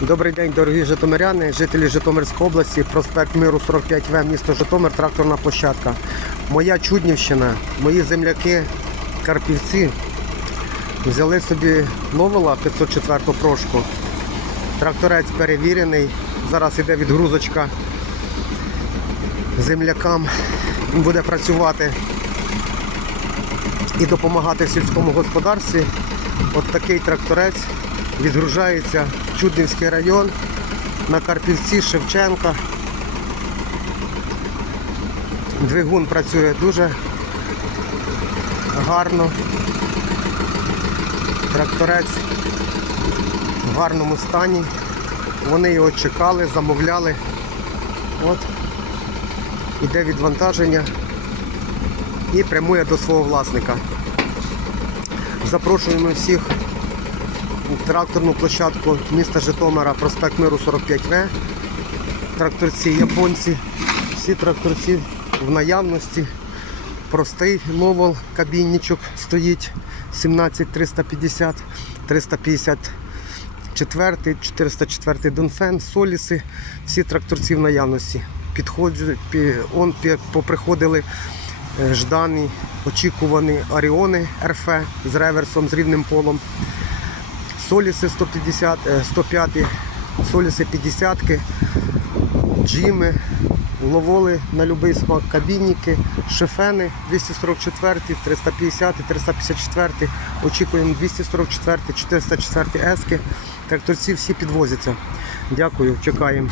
Добрий день, дорогі житомиряни, жителі Житомирської області, проспект Миру 45В, місто Житомир, тракторна площадка. Моя Чуднівщина, мої земляки, карпівці взяли собі ловила 504 прошку. Тракторець перевірений. Зараз іде відгрузочка землякам. Буде працювати і допомагати сільському господарстві. От такий тракторець відгружається Чуднівський район на Карпівці Шевченка. Двигун працює дуже гарно. Тракторець в гарному стані. Вони його чекали, замовляли. От. Іде відвантаження і прямує до свого власника. Запрошуємо всіх тракторну площадку міста Житомира, проспект Миру 45В. Тракторці японці, всі тракторці в наявності. Простий ловол, кабінничок стоїть 17350, 354, 404 Донфен, Соліси, всі тракторці в наявності. Підходжу, поприходили е, ждані, очікувані Оріони РФ з реверсом, з рівним полом. Соліси 150, е, 105, соліси 50, джими, ловоли на будь-який смак, кабінники, шефени 244, 350, 354, очікуємо 244, 404 ески. Тракторці всі підвозяться. Дякую, чекаємо.